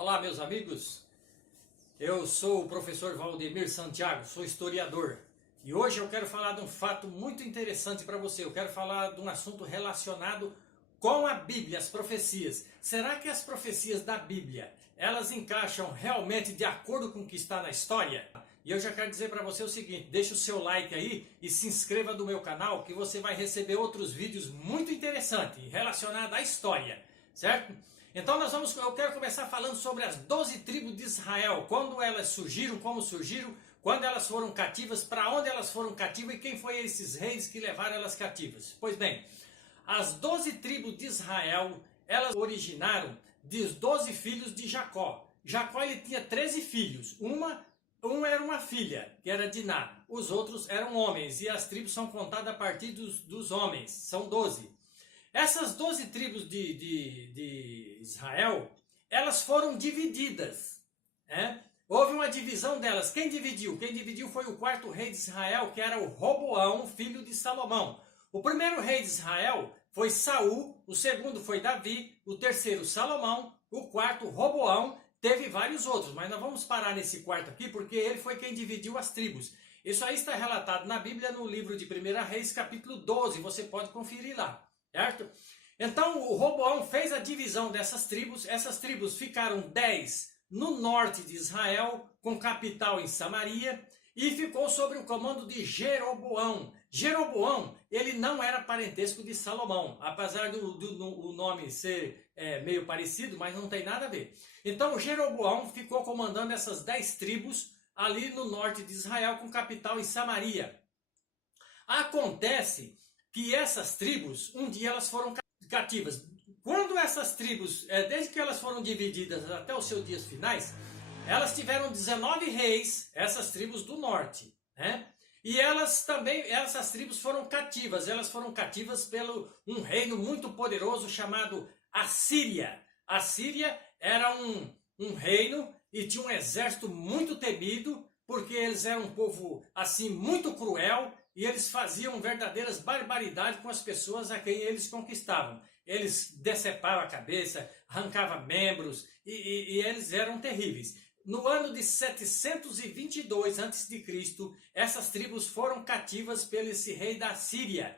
Olá, meus amigos. Eu sou o professor Valdemir Santiago, sou historiador. E hoje eu quero falar de um fato muito interessante para você. Eu quero falar de um assunto relacionado com a Bíblia, as profecias. Será que as profecias da Bíblia, elas encaixam realmente de acordo com o que está na história? E eu já quero dizer para você o seguinte, deixa o seu like aí e se inscreva no meu canal que você vai receber outros vídeos muito interessantes relacionados à história, certo? Então eu quero começar falando sobre as 12 tribos de Israel, quando elas surgiram, como surgiram, quando elas foram cativas, para onde elas foram cativas e quem foi esses reis que levaram elas cativas. Pois bem, as 12 tribos de Israel, elas originaram dos 12 filhos de Jacó. Jacó ele tinha 13 filhos, um era uma filha, que era Diná, os outros eram homens, e as tribos são contadas a partir dos homens, são 12. Essas 12 tribos de Israel, elas foram divididas, né? Houve uma divisão delas. Quem dividiu? Quem dividiu foi o quarto rei de Israel, que era o Roboão, filho de Salomão. O primeiro rei de Israel foi Saul, o segundo foi Davi, o terceiro Salomão, o quarto Roboão, teve vários outros, mas nós vamos parar nesse quarto aqui, porque ele foi quem dividiu as tribos. Isso aí está relatado na Bíblia, no livro de 1 Reis, capítulo 12, você pode conferir lá. Certo? Então o Roboão fez a divisão dessas tribos. Essas tribos ficaram 10 no norte de Israel, com capital em Samaria, e ficou sob o comando de Jeroboão. Jeroboão, ele não era parentesco de Salomão, apesar do nome ser meio parecido, mas não tem nada a ver. Então Jeroboão ficou comandando essas 10 tribos ali no norte de Israel, com capital em Samaria. Acontece que essas tribos, um dia elas foram cativas. Quando essas tribos, desde que elas foram divididas até os seus dias finais, elas tiveram 19 reis, essas tribos do norte, né? E essas tribos foram cativas. Elas foram cativas pelo um reino muito poderoso chamado Assíria. A Síria era um reino e tinha um exército muito temido, porque eles eram um povo assim muito cruel, e eles faziam verdadeiras barbaridades com as pessoas a quem eles conquistavam. Eles decepavam a cabeça, arrancavam membros, e eles eram terríveis. No ano de 722 a.C., essas tribos foram cativas pelo esse rei da Síria.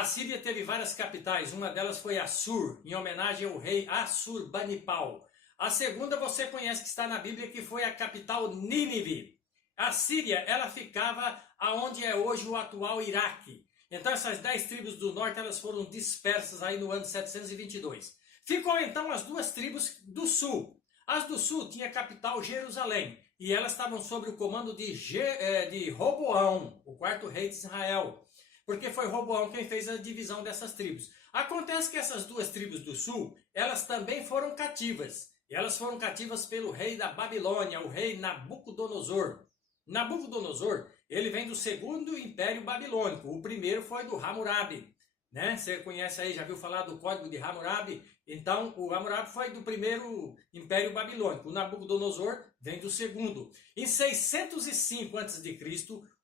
A Síria teve várias capitais, uma delas foi Assur, em homenagem ao rei Assurbanipal. A segunda você conhece, que está na Bíblia, que foi a capital Nínive. A Síria, ela ficava aonde é hoje o atual Iraque. Então essas 10 tribos do norte, elas foram dispersas aí no ano 722. Ficou então as duas tribos do sul. As do sul tinha a capital Jerusalém, e elas estavam sob o comando de Roboão, o quarto rei de Israel, porque foi Roboão quem fez a divisão dessas tribos. Acontece que essas duas tribos do sul, elas também foram cativas, e elas foram cativas pelo rei da Babilônia, o rei Nabucodonosor. Nabucodonosor, ele vem do segundo império babilônico. O primeiro foi do Hammurabi, né? Você conhece aí, já viu falar do código de Hammurabi? Então, o Hammurabi foi do primeiro império babilônico. O Nabucodonosor vem do segundo. Em 605 a.C.,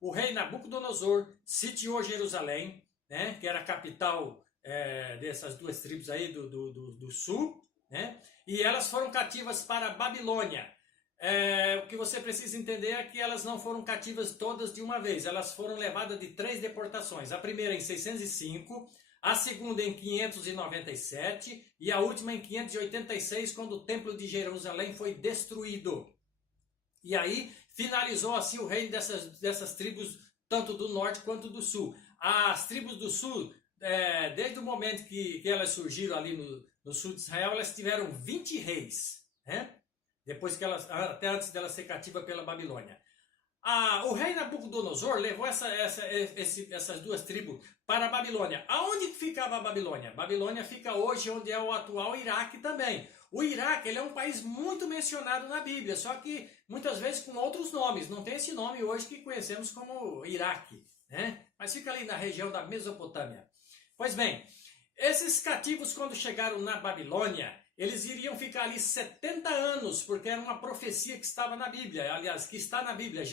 o rei Nabucodonosor sitiou Jerusalém, né? Que era a capital dessas duas tribos aí do sul, né? E elas foram cativas para a Babilônia. O que você precisa entender é que elas não foram cativas todas de uma vez. Elas foram levadas de 3 deportações. A primeira em 605, a segunda em 597 e a última em 586, quando o templo de Jerusalém foi destruído. E aí finalizou assim o reino dessas tribos, tanto do norte quanto do sul. As tribos do sul, desde o momento que elas surgiram ali no sul de Israel, elas tiveram 20 reis, né? Depois que até antes dela ser cativa pela Babilônia. O rei Nabucodonosor levou essas duas tribos para a Babilônia. Aonde ficava a Babilônia? Babilônia fica hoje onde é o atual Iraque também. O Iraque, ele é um país muito mencionado na Bíblia, só que muitas vezes com outros nomes. Não tem esse nome hoje que conhecemos como Iraque, né? Mas fica ali na região da Mesopotâmia. Pois bem, esses cativos, quando chegaram na Babilônia, eles iriam ficar ali 70 anos, porque era uma profecia que estava na Bíblia, aliás, que está na Bíblia.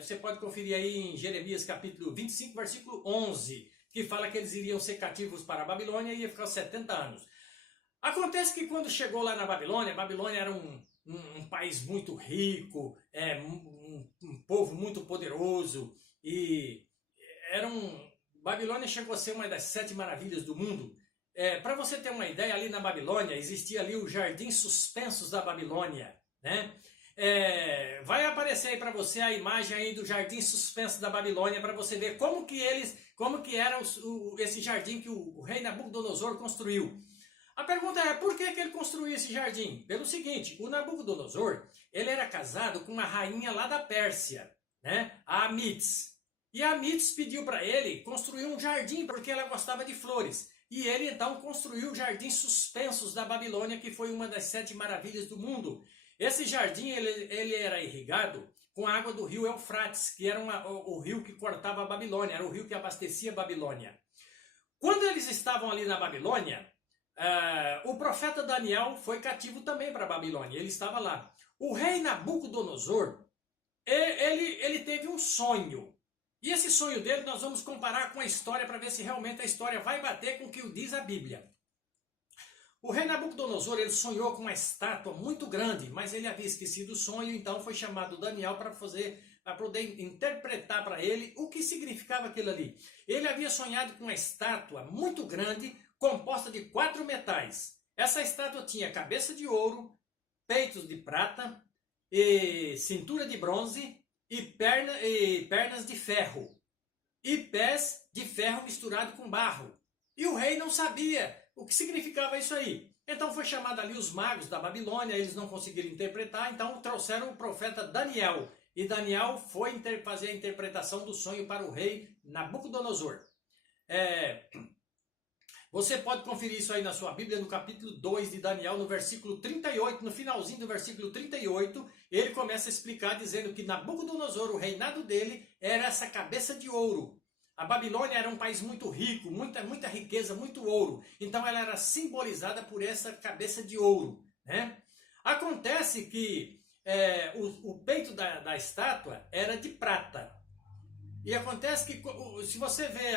Você pode conferir aí em Jeremias capítulo 25, versículo 11, que fala que eles iriam ser cativos para a Babilônia e ia ficar 70 anos. Acontece que quando chegou lá na Babilônia, Babilônia era um um país muito rico, um povo muito poderoso, e Babilônia chegou a ser uma das 7 maravilhas do mundo. Para você ter uma ideia, ali na Babilônia existia ali o Jardim Suspensos da Babilônia, né? Vai aparecer aí para você a imagem aí do Jardim Suspenso da Babilônia, para você ver como que era esse jardim que o rei Nabucodonosor construiu. A pergunta é, por que ele construiu esse jardim? Pelo seguinte, o Nabucodonosor, ele era casado com uma rainha lá da Pérsia, né? A Amítis. E a Amítis pediu para ele construir um jardim, porque ela gostava de flores. E ele então construiu o Jardim Suspensos da Babilônia, que foi uma das 7 maravilhas do mundo. Esse jardim ele era irrigado com a água do rio Eufrates, que era o rio que cortava a Babilônia, era o rio que abastecia a Babilônia. Quando eles estavam ali na Babilônia, o profeta Daniel foi cativo também para a Babilônia, ele estava lá. O rei Nabucodonosor, ele teve um sonho. E esse sonho dele nós vamos comparar com a história para ver se realmente a história vai bater com o que diz a Bíblia. O rei Nabucodonosor, ele sonhou com uma estátua muito grande, mas ele havia esquecido o sonho, então foi chamado Daniel para poder interpretar para ele o que significava aquilo ali. Ele havia sonhado com uma estátua muito grande, composta de 4 metais. Essa estátua tinha cabeça de ouro, peitos de prata, e cintura de bronze, e pernas de ferro, e pés de ferro misturado com barro. E o rei não sabia o que significava isso aí. Então foi chamado ali os magos da Babilônia, eles não conseguiram interpretar, então trouxeram o profeta Daniel. E Daniel foi fazer a interpretação do sonho para o rei Nabucodonosor. Você pode conferir isso aí na sua Bíblia, no capítulo 2 de Daniel, no versículo 38, no finalzinho do versículo 38, ele começa a explicar dizendo que Nabucodonosor, o reinado dele, era essa cabeça de ouro. A Babilônia era um país muito rico, muita riqueza, muito ouro. Então ela era simbolizada por essa cabeça de ouro, né? Acontece que o peito da estátua era de prata. E acontece que, se você vê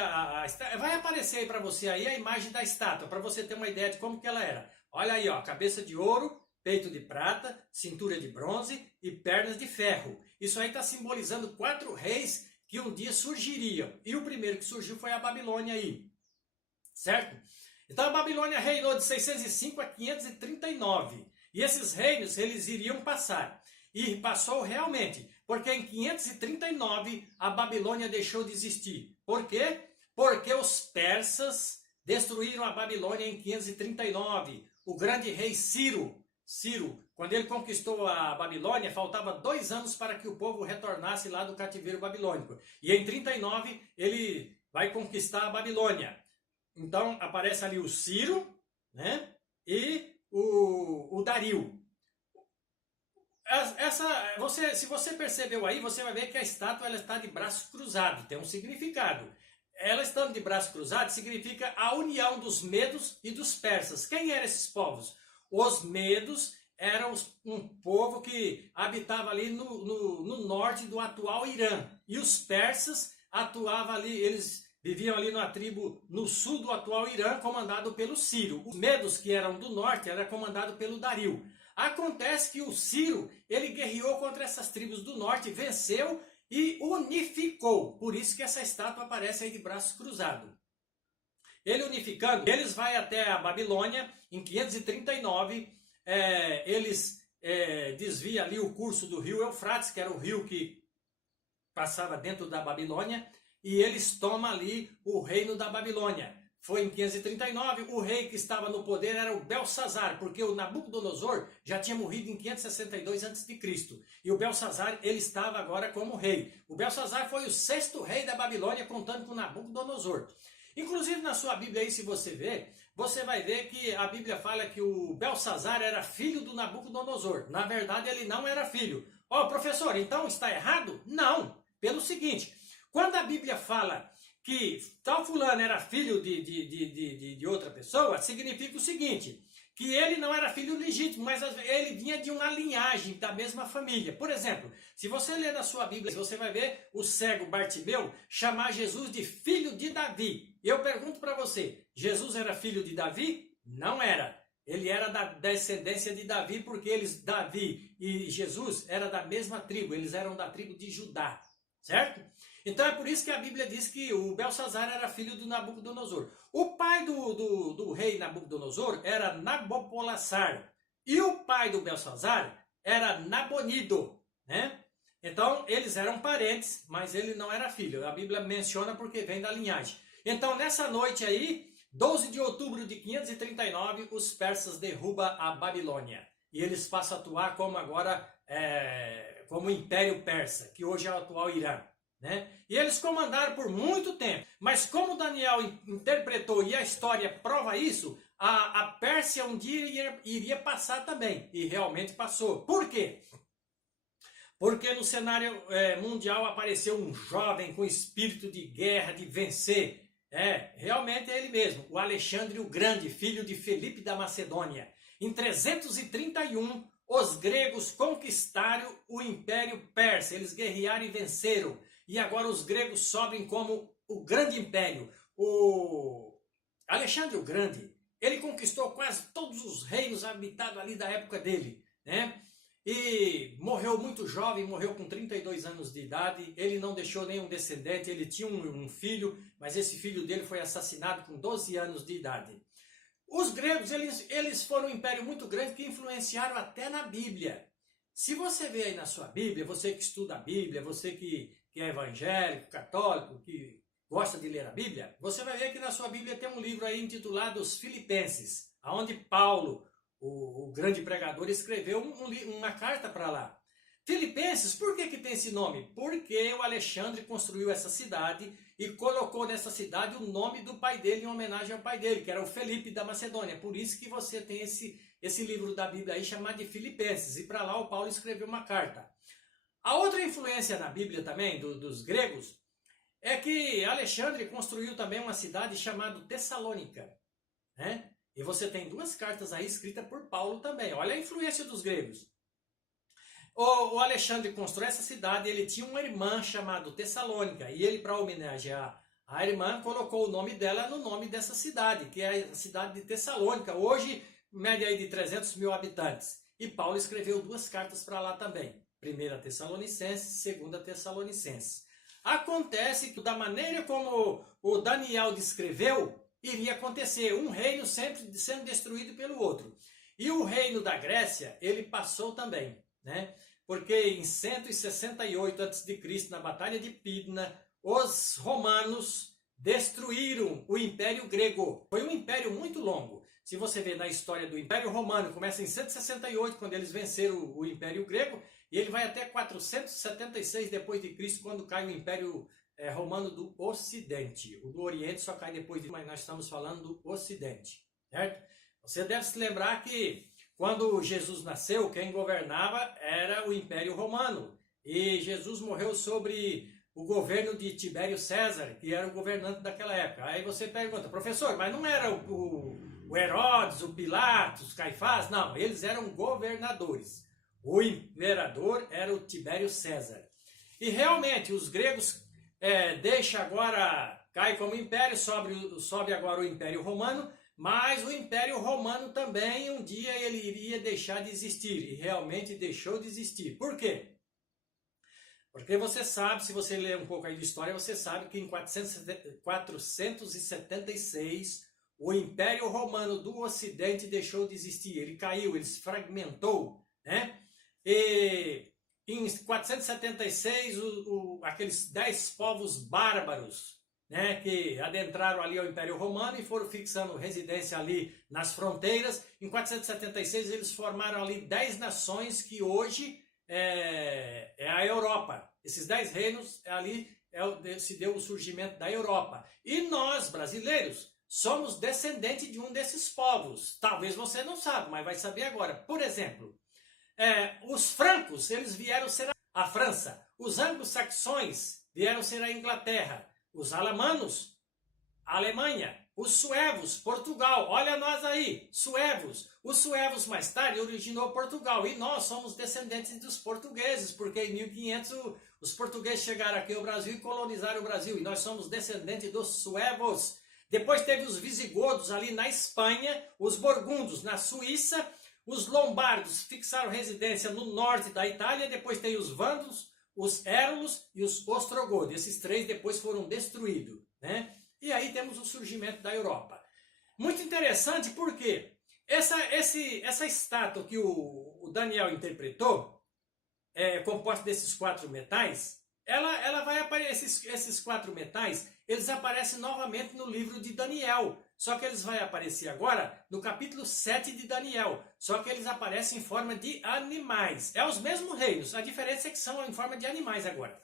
vai aparecer aí para você aí a imagem da estátua, para você ter uma ideia de como que ela era. Olha aí, ó, cabeça de ouro, peito de prata, cintura de bronze e pernas de ferro. Isso aí está simbolizando 4 reis que um dia surgiriam. E o primeiro que surgiu foi a Babilônia aí, certo? Então a Babilônia reinou de 605 a 539. E esses reinos, eles iriam passar. E passou realmente, porque em 539 a Babilônia deixou de existir. Por quê? Porque os persas destruíram a Babilônia em 539. O grande rei Ciro, quando ele conquistou a Babilônia, faltava 2 anos para que o povo retornasse lá do cativeiro babilônico. E em 39 ele vai conquistar a Babilônia. Então aparece ali o Ciro, né? E o Dario. Se você percebeu aí, você vai ver que a estátua ela está de braço cruzado, tem um significado. Ela estando de braço cruzado significa a união dos medos e dos persas. Quem eram esses povos? Os medos eram um povo que habitava ali no norte do atual Irã. E os persas atuavam ali, eles viviam ali numa tribo no sul do atual Irã, comandado pelo Ciro. Os medos, que eram do norte, era comandado pelo Dario. Acontece que o Ciro, ele guerreou contra essas tribos do norte, venceu e unificou. Por isso que essa estátua aparece aí de braços cruzados. Ele unificando, eles vão até a Babilônia, em 539, eles desviam ali o curso do rio Eufrates, que era o rio que passava dentro da Babilônia, e eles tomam ali o reino da Babilônia. Foi em 539, o rei que estava no poder era o Belsazar, porque o Nabucodonosor já tinha morrido em 562 a.C. E o Belsazar, ele estava agora como rei. O Belsazar foi o 6º rei da Babilônia, contando com Nabucodonosor. Inclusive na sua Bíblia aí, se você ver, você vai ver que a Bíblia fala que o Belsazar era filho do Nabucodonosor. Na verdade, ele não era filho. Professor, então está errado? Não. Pelo seguinte, quando a Bíblia fala que tal fulano era filho de outra pessoa, significa o seguinte, que ele não era filho legítimo, mas ele vinha de uma linhagem da mesma família. Por exemplo, se você ler na sua Bíblia, você vai ver o cego Bartimeu chamar Jesus de filho de Davi. E eu pergunto para você, Jesus era filho de Davi? Não era. Ele era da descendência de Davi, porque Davi e Jesus eram da mesma tribo, eles eram da tribo de Judá, certo? Então é por isso que a Bíblia diz que o Belsazar era filho do Nabucodonosor. O pai do rei Nabucodonosor era Nabopolassar, e o pai do Belsazar era Nabonido, né? Então eles eram parentes, mas ele não era filho. A Bíblia menciona porque vem da linhagem. Então nessa noite aí, 12 de outubro de 539, os persas derrubam a Babilônia. E eles passam a atuar como agora, como o Império Persa, que hoje é o atual Irã. Né? E eles comandaram por muito tempo. Mas como Daniel interpretou e a história prova isso, a Pérsia um dia iria passar também. E realmente passou. Por quê? Porque no cenário mundial apareceu um jovem com espírito de guerra, de vencer. Realmente é ele mesmo, o Alexandre o Grande, filho de Felipe da Macedônia. Em 331, os gregos conquistaram o Império Persa, eles guerrearam e venceram. E agora os gregos sobem como o Grande Império. O Alexandre o Grande, ele conquistou quase todos os reinos habitados ali da época dele, né? E morreu muito jovem, morreu com 32 anos de idade. Ele não deixou nenhum descendente, ele tinha um filho, mas esse filho dele foi assassinado com 12 anos de idade. Os gregos, eles foram um império muito grande que influenciaram até na Bíblia. Se você vê aí na sua Bíblia, você que estuda a Bíblia, você que é evangélico, católico, que gosta de ler a Bíblia, você vai ver que na sua Bíblia tem um livro aí intitulado Os Filipenses, onde Paulo, o grande pregador, escreveu uma carta para lá. Filipenses, por que tem esse nome? Porque o Alexandre construiu essa cidade e colocou nessa cidade o nome do pai dele em homenagem ao pai dele, que era o Felipe da Macedônia. Por isso que você tem esse livro da Bíblia aí chamado de Filipenses. E para lá o Paulo escreveu uma carta. A outra influência na Bíblia também, dos gregos, é que Alexandre construiu também uma cidade chamada Tessalônica, né? E você tem duas cartas aí escritas por Paulo também. Olha a influência dos gregos. O Alexandre construiu essa cidade, ele tinha uma irmã chamada Tessalônica. E ele, para homenagear a irmã, colocou o nome dela no nome dessa cidade, que é a cidade de Tessalônica. Hoje, média aí de 300 mil habitantes. E Paulo escreveu duas cartas para lá também. Primeira Tessalonicenses, segunda Tessalonicenses. Acontece que da maneira como o Daniel descreveu, iria acontecer um reino sempre sendo destruído pelo outro. E o reino da Grécia, ele passou também, né? Porque em 168 a.C., na Batalha de Pydna, os romanos destruíram o Império Grego. Foi um império muito longo. Se você ver na história do Império Romano, começa em 168, quando eles venceram o Império Grego, e ele vai até 476 depois de Cristo, quando cai o Império Romano do Ocidente. O do Oriente só cai depois mas nós estamos falando do Ocidente, certo? Você deve se lembrar que quando Jesus nasceu, quem governava era o Império Romano. E Jesus morreu sobre o governo de Tibério César, que era o governante daquela época. Aí você pergunta, professor, mas não era o Herodes, o Pilatos, Caifás? Não, eles eram governadores. O imperador era o Tibério César. E realmente os gregos cai como império, sobe agora o Império Romano, mas o Império Romano também um dia ele iria deixar de existir, e realmente deixou de existir. Por quê? Porque você sabe, se você ler um pouco aí de história, você sabe que em 476 o Império Romano do Ocidente deixou de existir, ele caiu, ele se fragmentou, né? E em 476, aqueles 10 povos bárbaros, né, que adentraram ali ao Império Romano e foram fixando residência ali nas fronteiras. Em 476 eles formaram ali 10 nações que hoje é a Europa. Esses 10 reinos ali se deu o surgimento da Europa. E nós, brasileiros, somos descendentes de um desses povos. Talvez você não saiba, mas vai saber agora. Por exemplo, os francos, eles vieram ser a França. Os anglo-saxões vieram ser a Inglaterra. Os alemanos, a Alemanha. Os suevos, Portugal. Olha nós aí, suevos. Os suevos mais tarde originou Portugal. E nós somos descendentes dos portugueses, porque em 1500 os portugueses chegaram aqui ao Brasil e colonizaram o Brasil. E nós somos descendentes dos suevos. Depois teve os visigodos ali na Espanha, os burgundos na Suíça, os lombardos fixaram residência no norte da Itália, depois tem os vândalos, os érulos e os ostrogodos. Esses três depois foram destruídos, né? E aí temos o surgimento da Europa. Muito interessante porque essa estátua que o Daniel interpretou, composta desses 4 metais, ela vai aparecer, esses 4 metais, eles aparecem novamente no livro de Daniel, só que eles vão aparecer agora no capítulo 7 de Daniel, só que eles aparecem em forma de animais. É os mesmos reinos, a diferença é que são em forma de animais agora.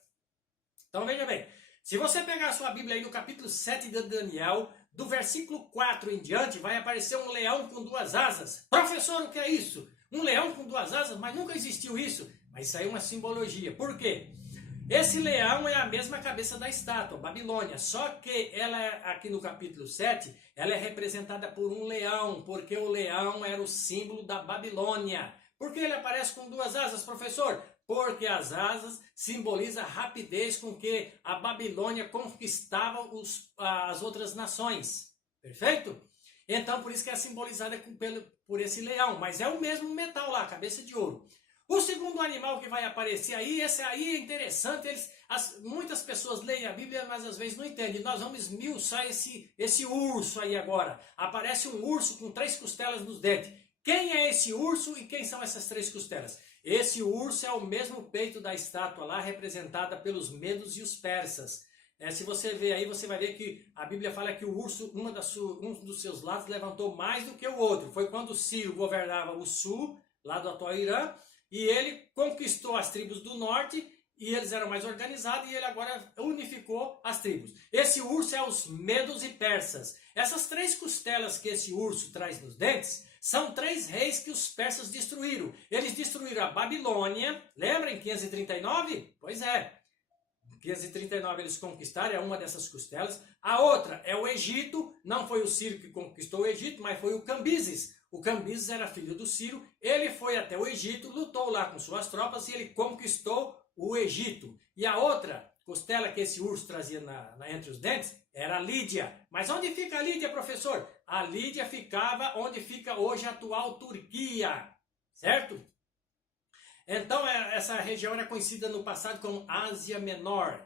Então veja bem, se você pegar a sua Bíblia aí no capítulo 7 de Daniel, do versículo 4 em diante, vai aparecer um leão com 2 asas. Professor, o que é isso? Um leão com 2 asas? Mas nunca existiu isso. Mas isso aí é uma simbologia. Por quê? Esse leão é a mesma cabeça da estátua, Babilônia, só que ela, aqui no capítulo 7, ela é representada por um leão, porque o leão era o símbolo da Babilônia. Por que ele aparece com 2 asas, professor? Porque as asas simbolizam a rapidez com que a Babilônia conquistava as outras nações. Perfeito? Então, por isso que é simbolizada por esse leão, mas é o mesmo metal lá, cabeça de ouro. O segundo animal que vai aparecer aí, esse aí é interessante, muitas pessoas leem a Bíblia, mas às vezes não entendem. Nós vamos esmiuçar esse urso aí agora. Aparece um urso com 3 costelas nos dentes. Quem é esse urso e quem são essas 3 costelas? Esse urso é o mesmo peito da estátua lá, representada pelos medos e os persas. Se você ver aí, você vai ver que a Bíblia fala que o urso, um dos seus lados, levantou mais do que o outro. Foi quando Ciro governava o sul, lá do atual Irã, e ele conquistou as tribos do norte, e eles eram mais organizados, e ele agora unificou as tribos. Esse urso é os medos e persas. Essas 3 costelas que esse urso traz nos dentes, são 3 reis que os persas destruíram. Eles destruíram a Babilônia, lembra em 539? Pois é. Em 539 eles conquistaram, é uma dessas costelas. A outra é o Egito, não foi o Ciro que conquistou o Egito, mas foi o Cambises. O Cambises era filho do Ciro, ele foi até o Egito, lutou lá com suas tropas e ele conquistou o Egito. E a outra costela que esse urso trazia entre os dentes era a Lídia. Mas onde fica a Lídia, professor? A Lídia ficava onde fica hoje a atual Turquia, certo? Então essa região era conhecida no passado como Ásia Menor,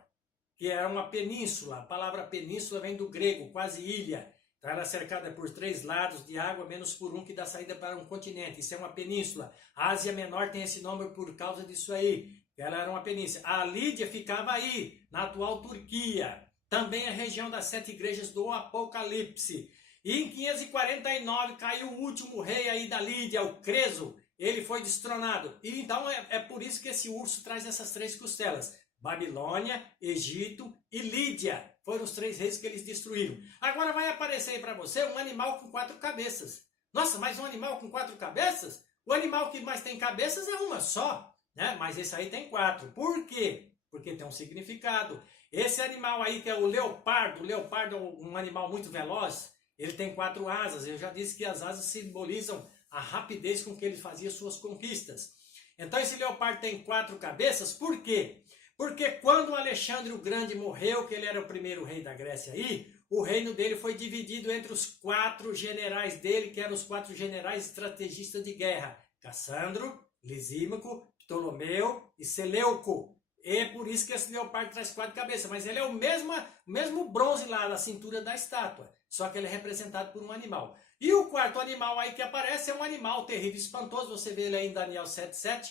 que era uma península. A palavra península vem do grego, quase ilha. Então ela é cercada por 3 lados de água, menos por um que dá saída para um continente. Isso é uma península. A Ásia Menor tem esse nome por causa disso aí. Ela era uma península. A Lídia ficava aí, na atual Turquia. Também a região das 7 igrejas do Apocalipse. E em 549 caiu o último rei aí da Lídia, o Creso. Ele foi destronado. E então é por isso que esse urso traz essas 3 costelas. Babilônia, Egito e Lídia. Foram os 3 reis que eles destruíram. Agora vai aparecer aí para você um animal com 4 cabeças. Nossa, mas um animal com 4 cabeças? O animal que mais tem cabeças é uma só, né? Mas esse aí tem 4. Por quê? Porque tem um significado. Esse animal aí que é o leopardo é um animal muito veloz, ele tem 4 asas. Eu já disse que as asas simbolizam a rapidez com que ele fazia suas conquistas. Então esse leopardo tem 4 cabeças, por quê? Porque quando Alexandre o Grande morreu, que ele era o primeiro rei da Grécia aí, o reino dele foi dividido entre os 4 generais dele, que eram os 4 generais estrategistas de guerra. Cassandro, Lisímaco, Ptolomeu e Seleuco. É por isso que esse leopardo traz 4 cabeças, mas ele é o mesmo bronze lá da cintura da estátua, só que ele é representado por um animal. E o 4º animal aí que aparece é um animal terrível e espantoso, você vê ele aí em Daniel 7:7.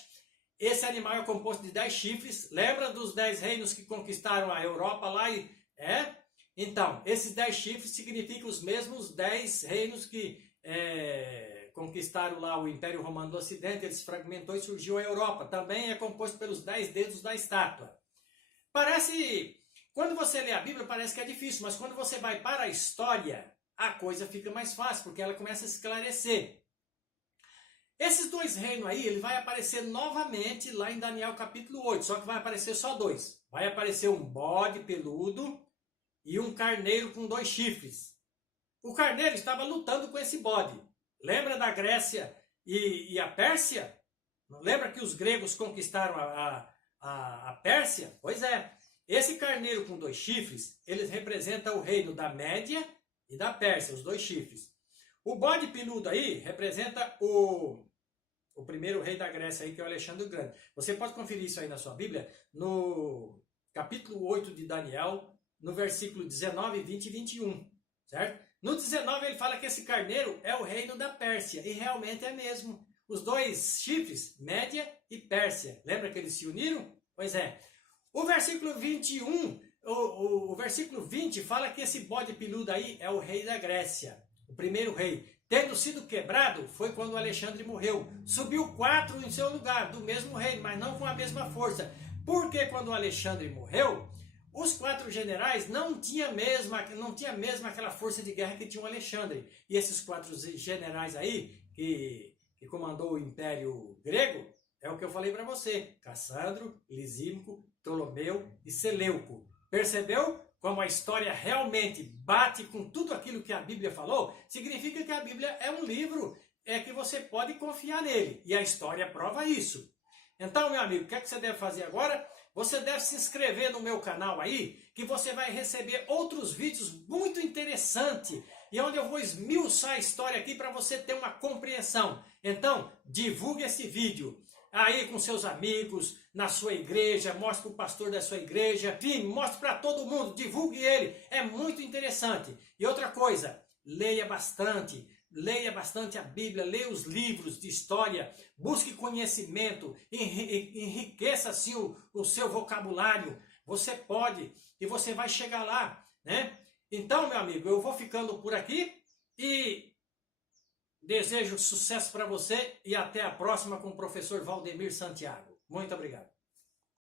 Esse animal é composto de 10 chifres. Lembra dos 10 reinos que conquistaram a Europa lá? Então, esses 10 chifres significam os mesmos 10 reinos que conquistaram lá o Império Romano do Ocidente. Ele se fragmentou e surgiu a Europa. Também é composto pelos 10 dedos da estátua. Quando você lê a Bíblia, parece que é difícil, mas quando você vai para a história, a coisa fica mais fácil, porque ela começa a esclarecer. Esses 2 reinos aí, ele vai aparecer novamente lá em Daniel capítulo 8, só que vai aparecer só 2. Vai aparecer um bode peludo e um carneiro com 2 chifres. O carneiro estava lutando com esse bode. Lembra da Grécia e a Pérsia? Lembra que os gregos conquistaram a Pérsia? Pois é. Esse carneiro com 2 chifres, ele representa o reino da Média e da Pérsia, os 2 chifres. O bode peludo aí representa o primeiro rei da Grécia aí, que é o Alexandre o Grande. Você pode conferir isso aí na sua Bíblia, no capítulo 8 de Daniel, no versículo 19, 20 e 21, certo? No 19 ele fala que esse carneiro é o reino da Pérsia, e realmente é mesmo. Os 2 chifres, Média e Pérsia. Lembra que eles se uniram? Pois é. O versículo 21, o versículo 20 fala que esse bode peludo aí é o rei da Grécia, o primeiro rei. Tendo sido quebrado, foi quando Alexandre morreu. Subiu 4 em seu lugar, do mesmo reino, mas não com a mesma força. Porque quando Alexandre morreu, os 4 generais não tinha mesmo aquela força de guerra que tinha o Alexandre. E esses 4 generais aí, que comandou o Império Grego, é o que eu falei para você: Cassandro, Lisímaco, Ptolomeu e Seleuco. Percebeu como a história realmente bate com tudo aquilo que a Bíblia falou? Significa que a Bíblia é um livro que você pode confiar nele. E a história prova isso. Então, meu amigo, o que é que você deve fazer agora? Você deve se inscrever no meu canal aí, que você vai receber outros vídeos muito interessantes, e onde eu vou esmiuçar a história aqui para você ter uma compreensão. Então, divulgue esse vídeo aí com seus amigos, na sua igreja, mostre para o pastor da sua igreja, enfim, mostre para todo mundo, divulgue ele, é muito interessante. E outra coisa, leia bastante a Bíblia, leia os livros de história, busque conhecimento, enriqueça assim o seu vocabulário. Você pode e você vai chegar lá, né? Então, meu amigo, eu vou ficando por aqui e desejo sucesso para você e até a próxima com o professor Valdemir Santiago. Muito obrigado.